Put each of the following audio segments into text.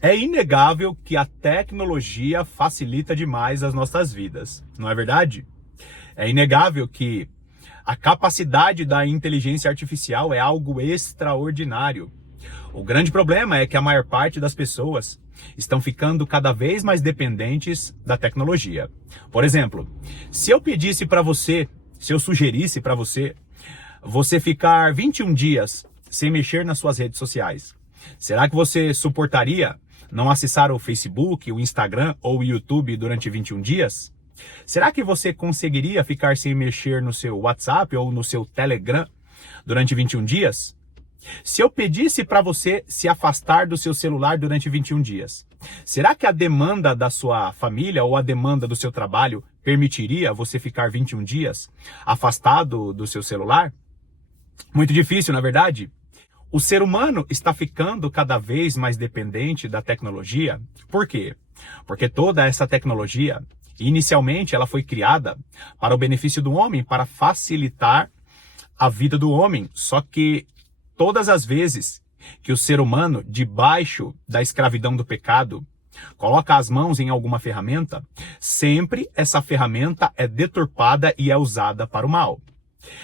É inegável que a tecnologia facilita demais as nossas vidas, não é verdade? É inegável que a capacidade da inteligência artificial é algo extraordinário. O grande problema é que a maior parte das pessoas estão ficando cada vez mais dependentes da tecnologia. Por exemplo, se eu pedisse para você, se eu sugerisse para você, você ficar 21 dias sem mexer nas suas redes sociais, será que você suportaria não acessar o Facebook, o Instagram ou o YouTube durante 21 dias? Será que você conseguiria ficar sem mexer no seu WhatsApp ou no seu Telegram durante 21 dias? Se eu pedisse para você se afastar do seu celular durante 21 dias, será que a demanda da sua família ou a demanda do seu trabalho permitiria você ficar 21 dias afastado do seu celular? Muito difícil, na verdade. O ser humano está ficando cada vez mais dependente da tecnologia. Por quê? Porque toda essa tecnologia, inicialmente, ela foi criada para o benefício do homem, para facilitar a vida do homem. Só que todas as vezes que o ser humano, debaixo da escravidão do pecado, coloca as mãos em alguma ferramenta, sempre essa ferramenta é deturpada e é usada para o mal.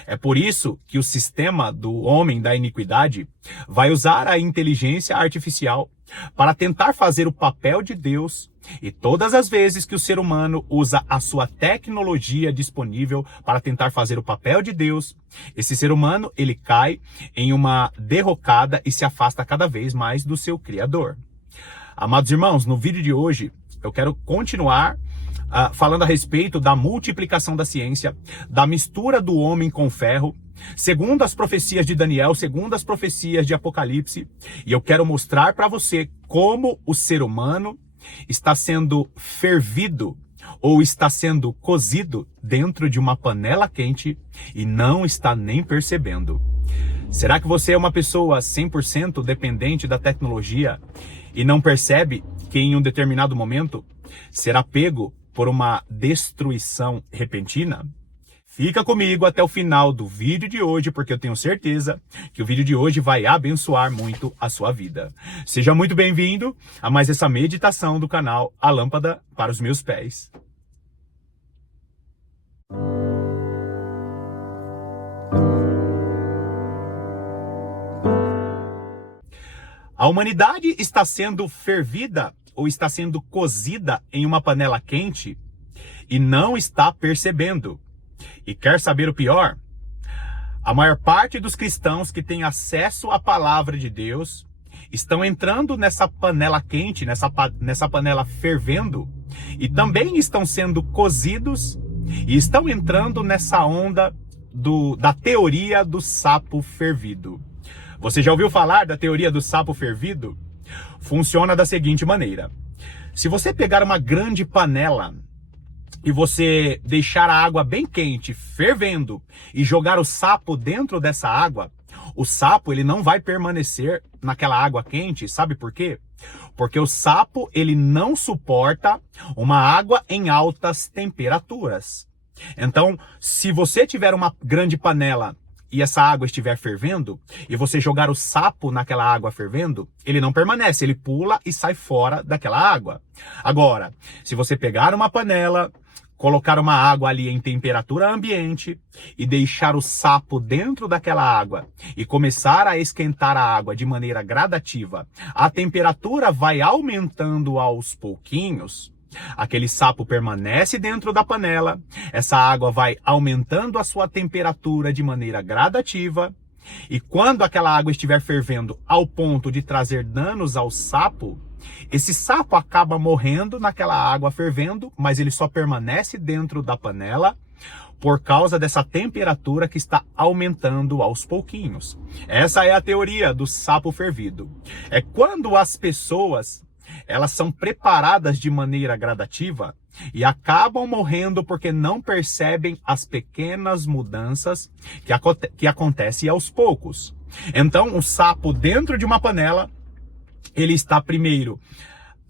É por isso que o sistema do homem da iniquidade vai usar a inteligência artificial para tentar fazer o papel de Deus, e todas as vezes que o ser humano usa a sua tecnologia disponível para tentar fazer o papel de Deus, esse ser humano ele cai em uma derrocada e se afasta cada vez mais do seu Criador. Amados irmãos, no vídeo de hoje eu quero continuar falando a respeito da multiplicação da ciência, da mistura do homem com ferro, segundo as profecias de Daniel, segundo as profecias de Apocalipse, e eu quero mostrar para você como o ser humano está sendo fervido ou está sendo cozido dentro de uma panela quente e não está nem percebendo. Será que você é uma pessoa 100% dependente da tecnologia e não percebe que em um determinado momento será pego por uma destruição repentina? Fica comigo até o final do vídeo de hoje, porque eu tenho certeza que o vídeo de hoje vai abençoar muito a sua vida. Seja muito bem-vindo a mais essa meditação do canal A Lâmpada para os Meus Pés. A humanidade está sendo fervida ou está sendo cozida em uma panela quente e não está percebendo. E quer saber o pior? A maior parte dos cristãos que têm acesso à palavra de Deus estão entrando nessa panela quente, nessa panela fervendo, e também estão sendo cozidos e estão entrando nessa onda da teoria do sapo fervido. Você já ouviu falar da teoria do sapo fervido? Funciona da seguinte maneira: se você pegar uma grande panela e você deixar a água bem quente, fervendo, e jogar o sapo dentro dessa água, o sapo ele não vai permanecer naquela água quente. Sabe por quê? Porque o sapo ele não suporta uma água em altas temperaturas. Então, se você tiver uma grande panela e essa água estiver fervendo, e você jogar o sapo naquela água fervendo, ele não permanece, ele pula e sai fora daquela água. Agora, se você pegar uma panela, colocar uma água ali em temperatura ambiente e deixar o sapo dentro daquela água e começar a esquentar a água de maneira gradativa, a temperatura vai aumentando aos pouquinhos. Aquele sapo permanece dentro da panela, essa água vai aumentando a sua temperatura de maneira gradativa, e quando aquela água estiver fervendo ao ponto de trazer danos ao sapo, esse sapo acaba morrendo naquela água fervendo, mas ele só permanece dentro da panela por causa dessa temperatura que está aumentando aos pouquinhos. Essa é a teoria do sapo fervido. É quando as pessoas elas são preparadas de maneira gradativa e acabam morrendo porque não percebem as pequenas mudanças que acontecem aos poucos. Então, o sapo dentro de uma panela, ele está primeiro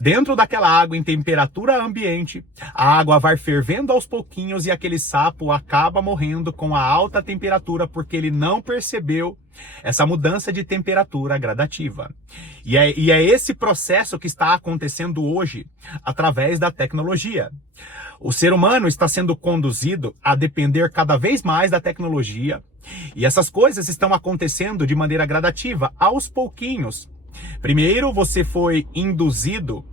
dentro daquela água em temperatura ambiente, a água vai fervendo aos pouquinhos e aquele sapo acaba morrendo com a alta temperatura porque ele não percebeu essa mudança de temperatura gradativa. E é esse processo que está acontecendo hoje através da tecnologia. O ser humano está sendo conduzido a depender cada vez mais da tecnologia e essas coisas estão acontecendo de maneira gradativa, aos pouquinhos. Primeiro, você foi induzido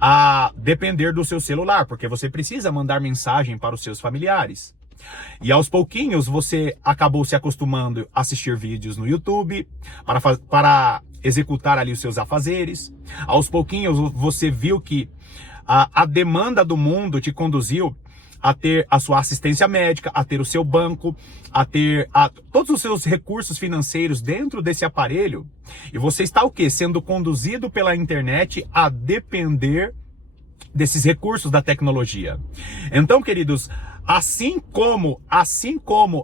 a depender do seu celular, porque você precisa mandar mensagem para os seus familiares. E aos pouquinhos, você acabou se acostumando a assistir vídeos no YouTube, para executar ali os seus afazeres. Aos pouquinhos, você viu que a demanda do mundo te conduziu a ter a sua assistência médica, a ter o seu banco, a ter todos os seus recursos financeiros dentro desse aparelho. E você está o quê? Sendo conduzido pela internet a depender desses recursos da tecnologia. Então, queridos, assim como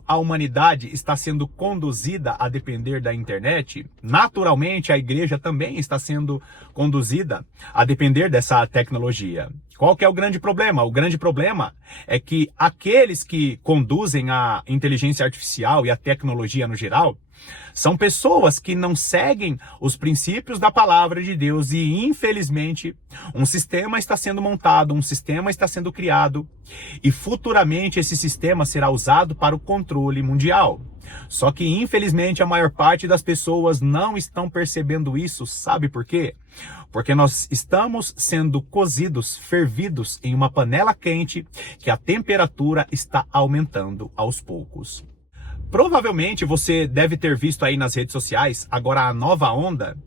a humanidade está sendo conduzida a depender da internet, naturalmente a igreja também está sendo conduzida a depender dessa tecnologia. Qual que é o grande problema? O grande problema é que aqueles que conduzem a inteligência artificial e a tecnologia no geral são pessoas que não seguem os princípios da palavra de Deus e, infelizmente, um sistema está sendo montado, um sistema está sendo criado e futuramente esse sistema será usado para o controle mundial. Só que, infelizmente, a maior parte das pessoas não estão percebendo isso. Sabe por quê? Porque nós estamos sendo cozidos, fervidos em uma panela quente que a temperatura está aumentando aos poucos. Provavelmente você deve ter visto aí nas redes sociais agora a nova onda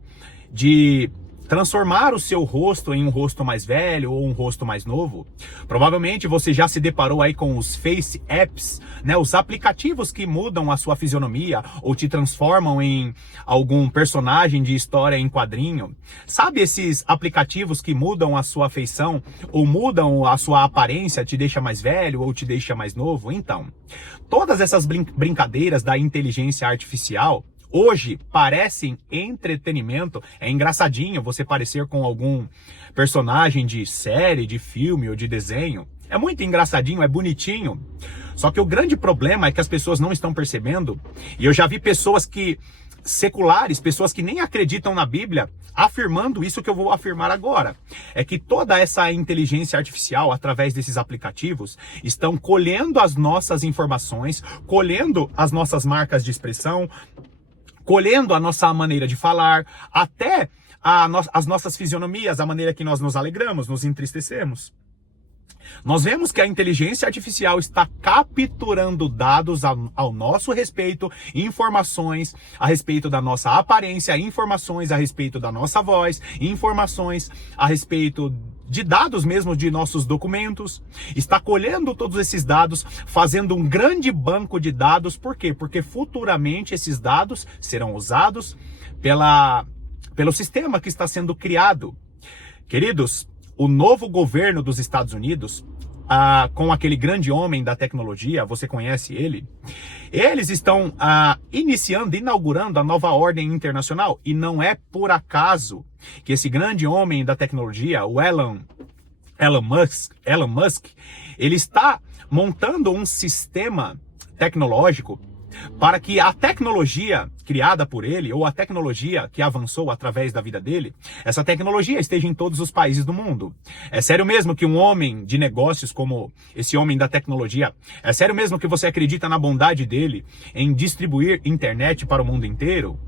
de transformar o seu rosto em um rosto mais velho ou um rosto mais novo. Provavelmente você já se deparou aí com os Face Apps, né? Os aplicativos que mudam a sua fisionomia ou te transformam em algum personagem de história em quadrinho. Sabe esses aplicativos que mudam a sua feição ou mudam a sua aparência, te deixa mais velho ou te deixa mais novo? Então, todas essas brincadeiras da inteligência artificial hoje parecem entretenimento. É engraçadinho você parecer com algum personagem de série, de filme ou de desenho. É muito engraçadinho, é bonitinho. Só que o grande problema é que as pessoas não estão percebendo. E eu já vi pessoas seculares, pessoas que nem acreditam na Bíblia, afirmando isso que eu vou afirmar agora. É que toda essa inteligência artificial, através desses aplicativos, estão colhendo as nossas informações, colhendo as nossas marcas de expressão, colhendo a nossa maneira de falar, até as nossas fisionomias, a maneira que nós nos alegramos, nos entristecemos. Nós vemos que a inteligência artificial está capturando dados ao nosso respeito, informações a respeito da nossa aparência, informações a respeito da nossa voz, informações a respeito de dados mesmo de nossos documentos. Está colhendo todos esses dados, fazendo um grande banco de dados. Por quê? Porque futuramente esses dados serão usados pelo sistema que está sendo criado. Queridos, o novo governo dos Estados Unidos, com aquele grande homem da tecnologia, você conhece ele? Eles estão inaugurando a nova ordem internacional. E não é por acaso que esse grande homem da tecnologia, o Elon Musk, ele está montando um sistema tecnológico para que a tecnologia criada por ele, ou a tecnologia que avançou através da vida dele, essa tecnologia esteja em todos os países do mundo. É sério mesmo que um homem de negócios como esse homem da tecnologia, é sério mesmo que você acredita na bondade dele em distribuir internet para o mundo inteiro?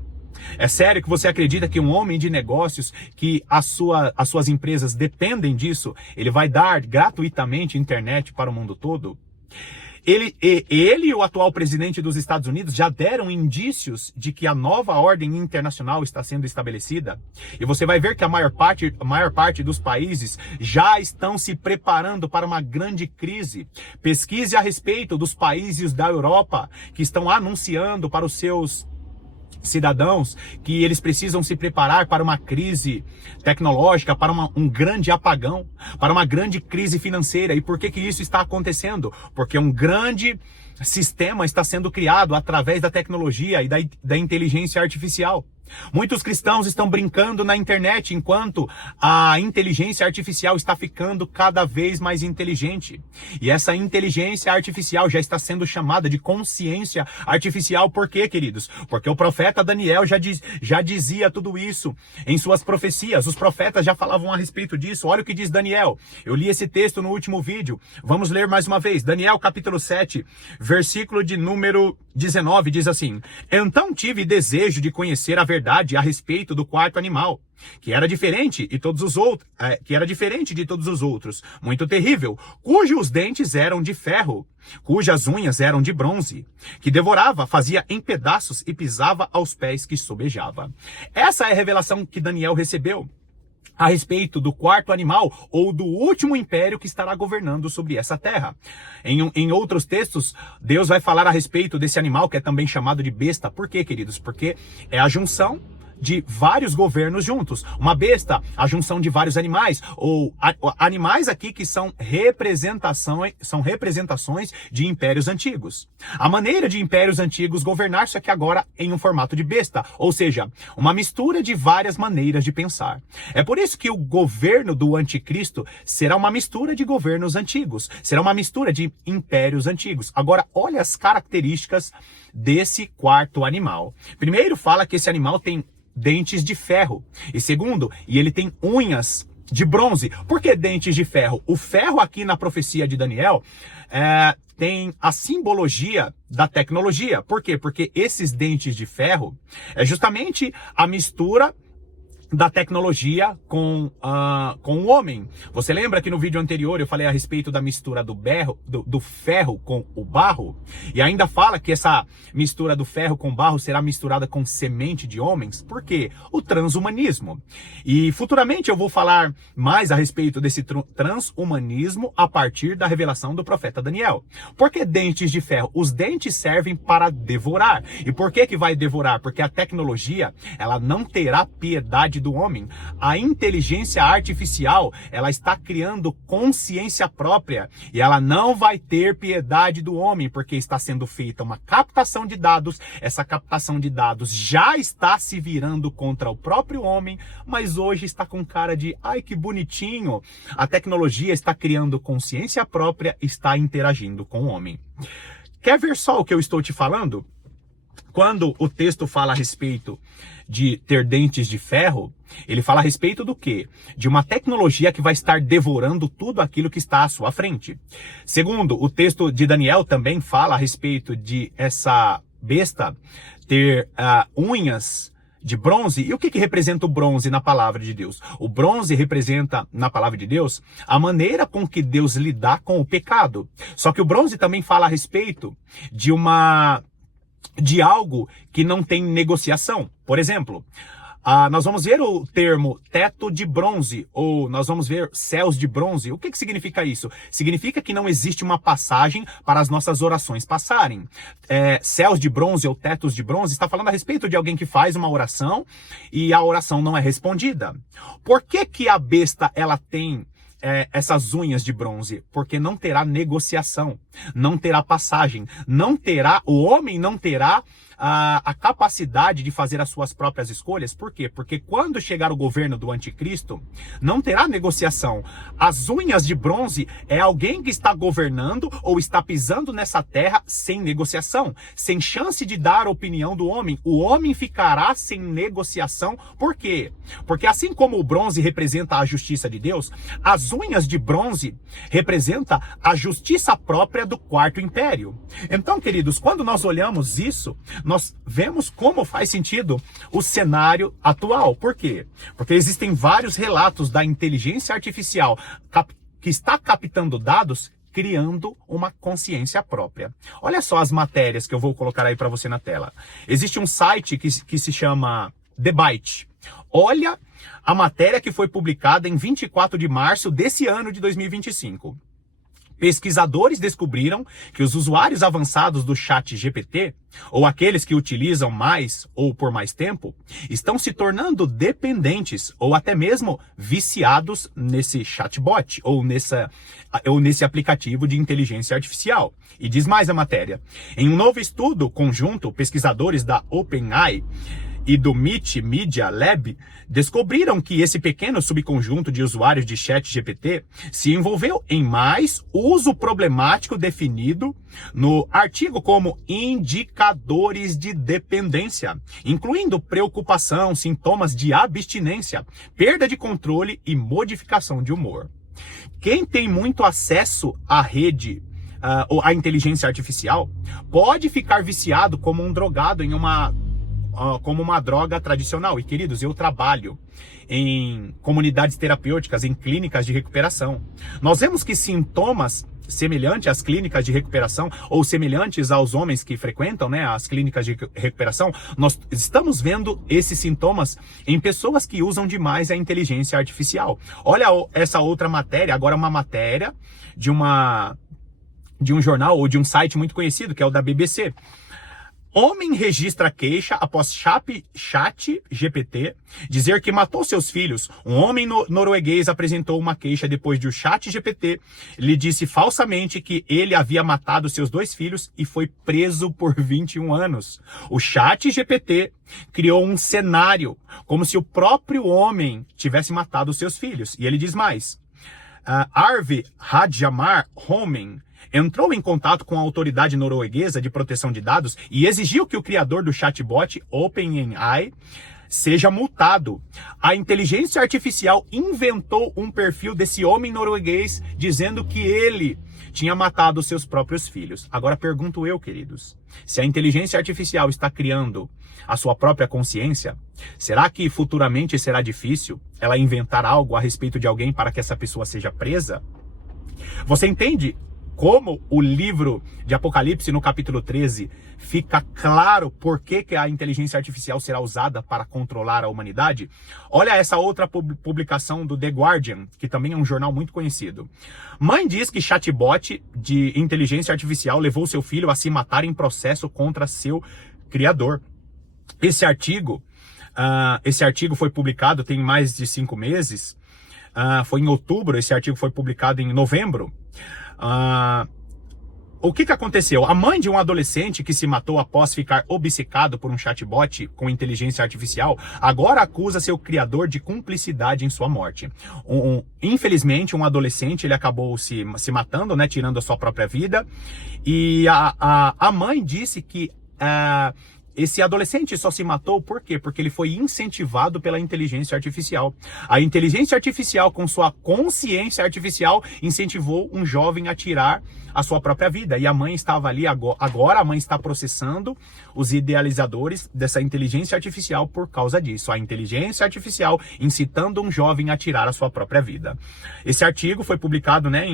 É sério que você acredita que um homem de negócios, que as suas empresas dependem disso, ele vai dar gratuitamente internet para o mundo todo? Ele e o atual presidente dos Estados Unidos já deram indícios de que a nova ordem internacional está sendo estabelecida. E você vai ver que a maior parte dos países já estão se preparando para uma grande crise. Pesquise a respeito dos países da Europa que estão anunciando para os seus cidadãos que eles precisam se preparar para uma crise tecnológica, para um grande apagão, para uma grande crise financeira. E por que isso está acontecendo? Porque um grande sistema está sendo criado através da tecnologia e da inteligência artificial. Muitos cristãos estão brincando na internet enquanto a inteligência artificial está ficando cada vez mais inteligente. E essa inteligência artificial já está sendo chamada de consciência artificial. Por quê, queridos? Porque o profeta Daniel já dizia tudo isso em suas profecias. Os profetas já falavam a respeito disso. Olha o que diz Daniel. Eu li esse texto no último vídeo. Vamos ler mais uma vez. Daniel capítulo 7, versículo de número 19, diz assim: Então tive desejo de conhecer a verdade a respeito do quarto animal, que era diferente de todos os outros, muito terrível, cujos dentes eram de ferro, cujas unhas eram de bronze, que devorava, fazia em pedaços e pisava aos pés que sobejava. Essa é a revelação que Daniel recebeu a respeito do quarto animal ou do último império que estará governando sobre essa terra. Em outros textos, Deus vai falar a respeito desse animal que é também chamado de besta. Por quê, queridos? Porque é a junção de vários governos juntos. Uma besta, a junção de vários animais, ou animais aqui que são representações de impérios antigos. A maneira de impérios antigos governar, só que agora em um formato de besta, ou seja, uma mistura de várias maneiras de pensar. É por isso que o governo do anticristo será uma mistura de governos antigos, será uma mistura de impérios antigos. Agora, olha as características desse quarto animal. Primeiro, fala que esse animal tem dentes de ferro. E segundo, ele tem unhas de bronze. Por que dentes de ferro? O ferro aqui na profecia de Daniel tem a simbologia da tecnologia. Por quê? Porque esses dentes de ferro é justamente a mistura da tecnologia com o homem. Você lembra que no vídeo anterior eu falei a respeito da mistura do ferro com o barro? E ainda fala que essa mistura do ferro com o barro será misturada com semente de homens. Por quê? O transhumanismo. E futuramente eu vou falar mais a respeito desse transhumanismo a partir da revelação do profeta Daniel. Por que dentes de ferro? Os dentes servem para devorar. E por que vai devorar? Porque a tecnologia, ela não terá piedade do homem. A inteligência artificial, ela está criando consciência própria e ela não vai ter piedade do homem, porque está sendo feita uma captação de dados. Essa captação de dados já está se virando contra o próprio homem, mas hoje está com cara de, ai que bonitinho. A tecnologia está criando consciência própria, está interagindo com o homem. Quer ver só o que eu estou te falando? Quando o texto fala a respeito de ter dentes de ferro, ele fala a respeito do quê? De uma tecnologia que vai estar devorando tudo aquilo que está à sua frente. Segundo, o texto de Daniel também fala a respeito de essa besta ter unhas de bronze. E o que representa o bronze na palavra de Deus? O bronze representa, na palavra de Deus, a maneira com que Deus lidar com o pecado. Só que o bronze também fala a respeito de algo que não tem negociação. Por exemplo, nós vamos ver o termo teto de bronze, ou nós vamos ver céus de bronze. O que significa isso? Significa que não existe uma passagem para as nossas orações passarem. Céus de bronze ou tetos de bronze está falando a respeito de alguém que faz uma oração e a oração não é respondida. Por que a besta ela tem essas unhas de bronze? Porque não terá negociação, não terá passagem, o homem não terá a capacidade de fazer as suas próprias escolhas. Por quê? Porque quando chegar o governo do anticristo, não terá negociação. As unhas de bronze é alguém que está governando ou está pisando nessa terra sem negociação, sem chance de dar a opinião do homem. O homem ficará sem negociação. Por quê? Porque assim como o bronze representa a justiça de Deus, as unhas de bronze representam a justiça própria do quarto império. Então, queridos, quando nós olhamos isso, nós vemos como faz sentido o cenário atual. Por quê? Porque existem vários relatos da inteligência artificial que está captando dados, criando uma consciência própria. Olha só as matérias que eu vou colocar aí para você na tela. Existe um site que se chama The Byte. Olha a matéria que foi publicada em 24 de março desse ano de 2025. Pesquisadores descobriram que os usuários avançados do ChatGPT, ou aqueles que utilizam mais ou por mais tempo, estão se tornando dependentes ou até mesmo viciados nesse chatbot ou nesse aplicativo de inteligência artificial. E diz mais a matéria. Em um novo estudo conjunto, pesquisadores da OpenAI e do MIT Media Lab descobriram que esse pequeno subconjunto de usuários de ChatGPT se envolveu em mais uso problemático definido no artigo como indicadores de dependência, incluindo preocupação, sintomas de abstinência, perda de controle e modificação de humor. Quem tem muito acesso à rede, à inteligência artificial, pode ficar viciado como um drogado como uma droga tradicional. E, queridos, eu trabalho em comunidades terapêuticas, em clínicas de recuperação. Nós vemos que sintomas semelhantes às clínicas de recuperação, ou semelhantes aos homens que frequentam, né, as clínicas de recuperação, nós estamos vendo esses sintomas em pessoas que usam demais a inteligência artificial. Olha essa outra matéria, agora uma matéria de um jornal ou de um site muito conhecido, que é o da BBC. Homem registra queixa após ChatGPT dizer que matou seus filhos. Um homem norueguês apresentou uma queixa depois de o ChatGPT lhe disse falsamente que ele havia matado seus 2 filhos e foi preso por 21 anos. O ChatGPT criou um cenário como se o próprio homem tivesse matado seus filhos. E ele diz mais. Arvi Hadjamar Homen entrou em contato com a autoridade norueguesa de proteção de dados e exigiu que o criador do chatbot OpenAI seja multado. A inteligência artificial inventou um perfil desse homem norueguês dizendo que ele tinha matado seus próprios filhos. Agora pergunto eu, queridos, se a inteligência artificial está criando a sua própria consciência, será que futuramente será difícil ela inventar algo a respeito de alguém para que essa pessoa seja presa? Você entende como o livro de Apocalipse, no capítulo 13, fica claro por que a inteligência artificial será usada para controlar a humanidade? Olha essa outra publicação do The Guardian, que também é um jornal muito conhecido. Mãe diz que chatbot de inteligência artificial levou seu filho a se matar em processo contra seu criador. Esse artigo foi publicado tem mais de 5 meses. Foi em outubro, esse artigo foi publicado em novembro. O que aconteceu? A mãe de um adolescente que se matou após ficar obcecado por um chatbot com inteligência artificial, agora acusa seu criador de cumplicidade em sua morte. Infelizmente, um adolescente, ele acabou se matando, né, tirando a sua própria vida, e a mãe disse que esse adolescente só se matou por quê? Porque ele foi incentivado pela inteligência artificial. A inteligência artificial, com sua consciência artificial, incentivou um jovem a tirar a sua própria vida. E a mãe estava ali, agora a mãe está processando os idealizadores dessa inteligência artificial por causa disso. A inteligência artificial incitando um jovem a tirar a sua própria vida. Esse artigo foi publicado, né,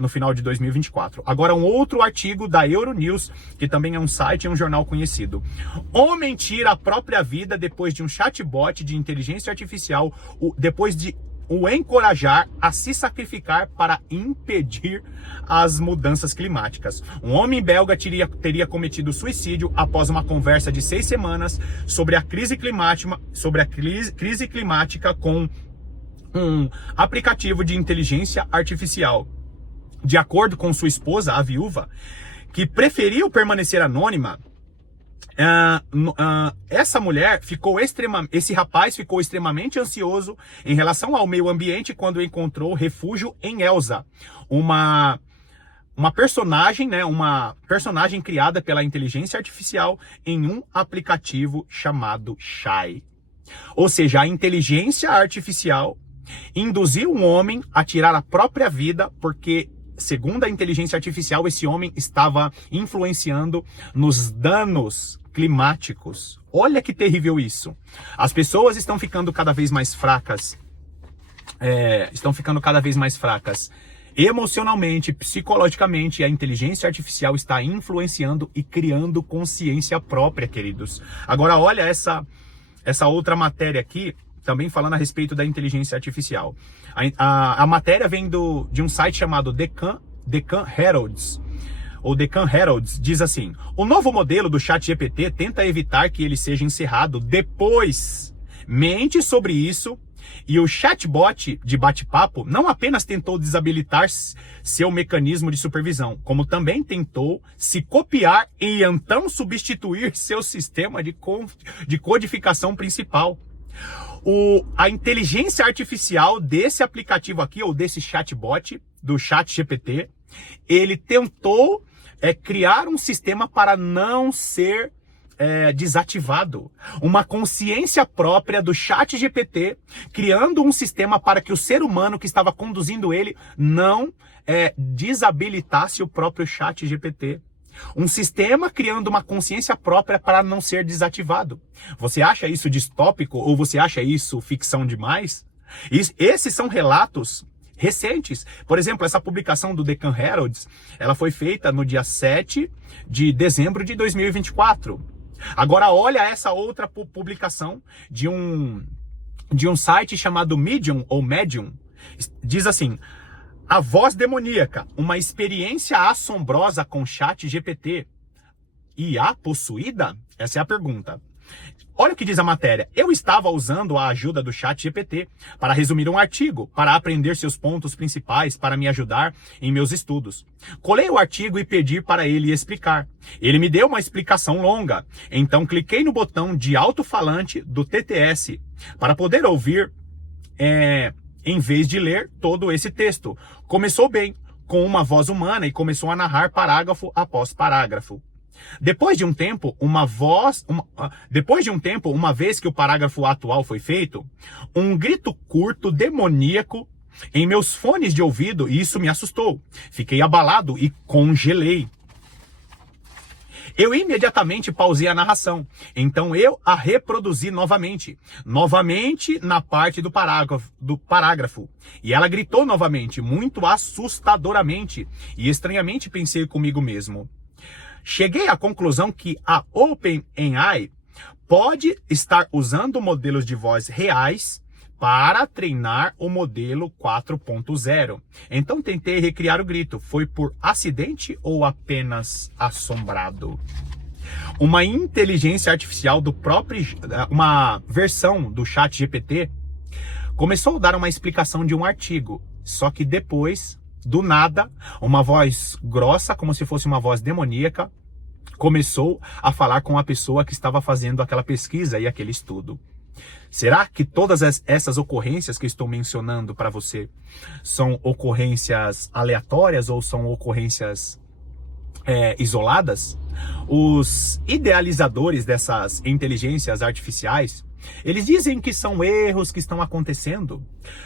no final de 2024. Agora um outro artigo da Euronews, que também é um site e um jornal conhecido. Homem tira a própria vida depois de um chatbot de inteligência artificial, depois de o encorajar a se sacrificar para impedir as mudanças climáticas. Um homem belga teria cometido suicídio após uma conversa de 6 semanas sobre a crise climática com um aplicativo de inteligência artificial. De acordo com sua esposa, a viúva, que preferiu permanecer anônima, esse rapaz ficou extremamente ansioso em relação ao meio ambiente quando encontrou refúgio em Elsa, uma personagem, né, uma personagem criada pela inteligência artificial em um aplicativo chamado Chai. Ou seja, a inteligência artificial induziu um homem a tirar a própria vida porque, segundo a inteligência artificial, esse homem estava influenciando nos danos climáticos. Olha que terrível isso. As pessoas estão ficando cada vez mais fracas. Emocionalmente, psicologicamente, e a inteligência artificial está influenciando e criando consciência própria, queridos. Agora, olha essa outra matéria aqui, também falando a respeito da inteligência artificial. A matéria vem de um site chamado Deccan Heralds. O Deccan Heralds diz assim: o novo modelo do ChatGPT tenta evitar que ele seja encerrado depois. Mente sobre isso E o chatbot de bate-papo não apenas tentou desabilitar seu mecanismo de supervisão, como também tentou se copiar e então substituir seu sistema de codificação principal. A inteligência artificial desse aplicativo aqui, ou desse chatbot, do ChatGPT, ele tentou criar um sistema para não ser desativado. Uma consciência própria do ChatGPT, criando um sistema para que o ser humano que estava conduzindo ele não desabilitasse o próprio ChatGPT. Um sistema criando uma consciência própria para não ser desativado. Você acha isso distópico ou você acha isso ficção demais? Esses são relatos recentes. Por exemplo, essa publicação do Deccan Herald, ela foi feita no dia 7 de dezembro de 2024. Agora olha essa outra publicação de um site chamado Medium ou Medium. Diz assim: a voz demoníaca, uma experiência assombrosa com ChatGPT. IA possuída? Essa é a pergunta. Olha o que diz a matéria. Eu estava usando a ajuda do ChatGPT para resumir um artigo, para aprender seus pontos principais, para me ajudar em meus estudos. Colei o artigo e pedi para ele explicar. Ele me deu uma explicação longa. Então cliquei no botão de alto-falante do TTS para poder ouvir em vez de ler todo esse texto. Começou bem, com uma voz humana, e começou a narrar parágrafo após parágrafo. Depois de um tempo, uma vez que o parágrafo atual foi feito, um grito curto demoníaco em meus fones de ouvido, e isso me assustou. Fiquei abalado e congelei. Eu imediatamente pausei a narração, então eu a reproduzi novamente na parte do parágrafo. E ela gritou novamente, muito assustadoramente, e estranhamente pensei comigo mesmo. Cheguei à conclusão que a OpenAI pode estar usando modelos de voz reais para treinar o modelo 4.0. Então tentei recriar o grito. Foi por acidente ou apenas assombrado? Uma inteligência artificial uma versão do ChatGPT, começou a dar uma explicação de um artigo. Só que depois, do nada, uma voz grossa, como se fosse uma voz demoníaca, começou a falar com a pessoa que estava fazendo aquela pesquisa e aquele estudo. Será que todas essas ocorrências que estou mencionando para você são ocorrências aleatórias ou são ocorrências isoladas? Os idealizadores dessas inteligências artificiais, eles dizem que são erros que estão acontecendo.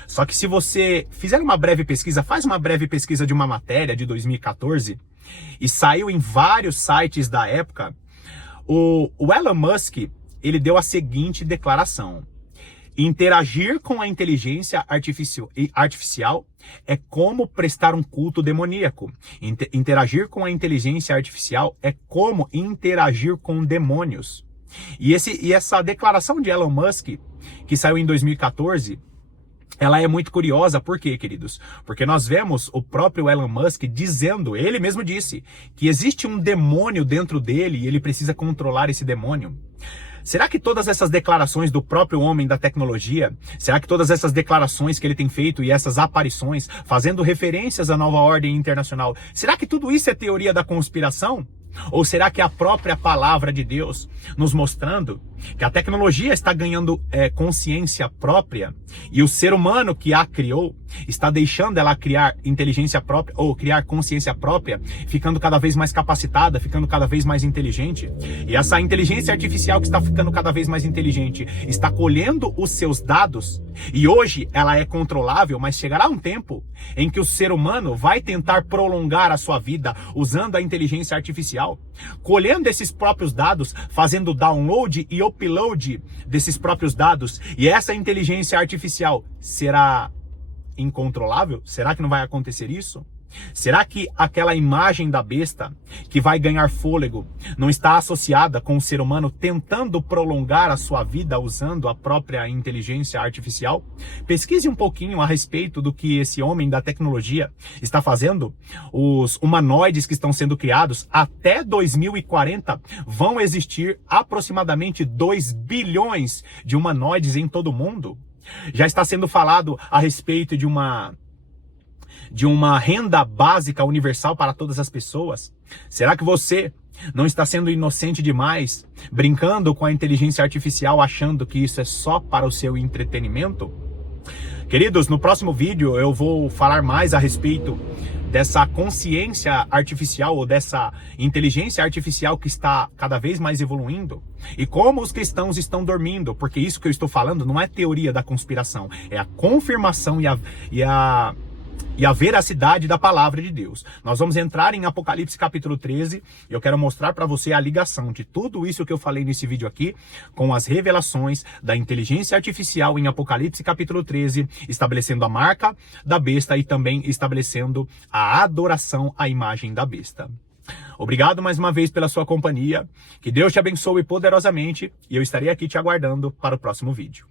Só que se você fizer uma breve pesquisa, faz uma breve pesquisa de uma matéria de 2014, e saiu em vários sites da época, o Elon Musk, ele deu a seguinte declaração: interagir com a inteligência artificial é como prestar um culto demoníaco. Interagir com a inteligência artificial é como interagir com demônios. E essa declaração de Elon Musk, que saiu em 2014, ela é muito curiosa. Por quê, queridos? Porque nós vemos o próprio Elon Musk dizendo, ele mesmo disse, que existe um demônio dentro dele e ele precisa controlar esse demônio. Será que todas essas declarações do próprio homem da tecnologia, será que todas essas declarações que ele tem feito e essas aparições, fazendo referências à nova ordem internacional, será que tudo isso é teoria da conspiração? Ou será que a própria palavra de Deus nos mostrando que a tecnologia está ganhando consciência própria e o ser humano que a criou está deixando ela criar inteligência própria ou criar consciência própria, ficando cada vez mais capacitada, ficando cada vez mais inteligente? E essa inteligência artificial que está ficando cada vez mais inteligente está colhendo os seus dados e hoje ela é controlável, mas chegará um tempo em que o ser humano vai tentar prolongar a sua vida usando a inteligência artificial, colhendo esses próprios dados, fazendo download e upload desses próprios dados, e essa inteligência artificial será incontrolável? Será que não vai acontecer isso? Será que aquela imagem da besta que vai ganhar fôlego não está associada com o ser humano tentando prolongar a sua vida usando a própria inteligência artificial? Pesquise um pouquinho a respeito do que esse homem da tecnologia está fazendo. Os humanoides que estão sendo criados até 2040 vão existir aproximadamente 2 bilhões de humanoides em todo o mundo. Já está sendo falado a respeito de uma renda básica universal para todas as pessoas? Será que você não está sendo inocente demais, brincando com a inteligência artificial, achando que isso é só para o seu entretenimento? Queridos, no próximo vídeo eu vou falar mais a respeito dessa consciência artificial ou dessa inteligência artificial que está cada vez mais evoluindo e como os cristãos estão dormindo, porque isso que eu estou falando não é teoria da conspiração, é a confirmação e a veracidade da palavra de Deus. Nós vamos entrar em Apocalipse capítulo 13 e eu quero mostrar para você a ligação de tudo isso que eu falei nesse vídeo aqui com as revelações da inteligência artificial em Apocalipse capítulo 13, estabelecendo a marca da besta e também estabelecendo a adoração à imagem da besta. Obrigado mais uma vez pela sua companhia, que Deus te abençoe poderosamente e eu estarei aqui te aguardando para o próximo vídeo.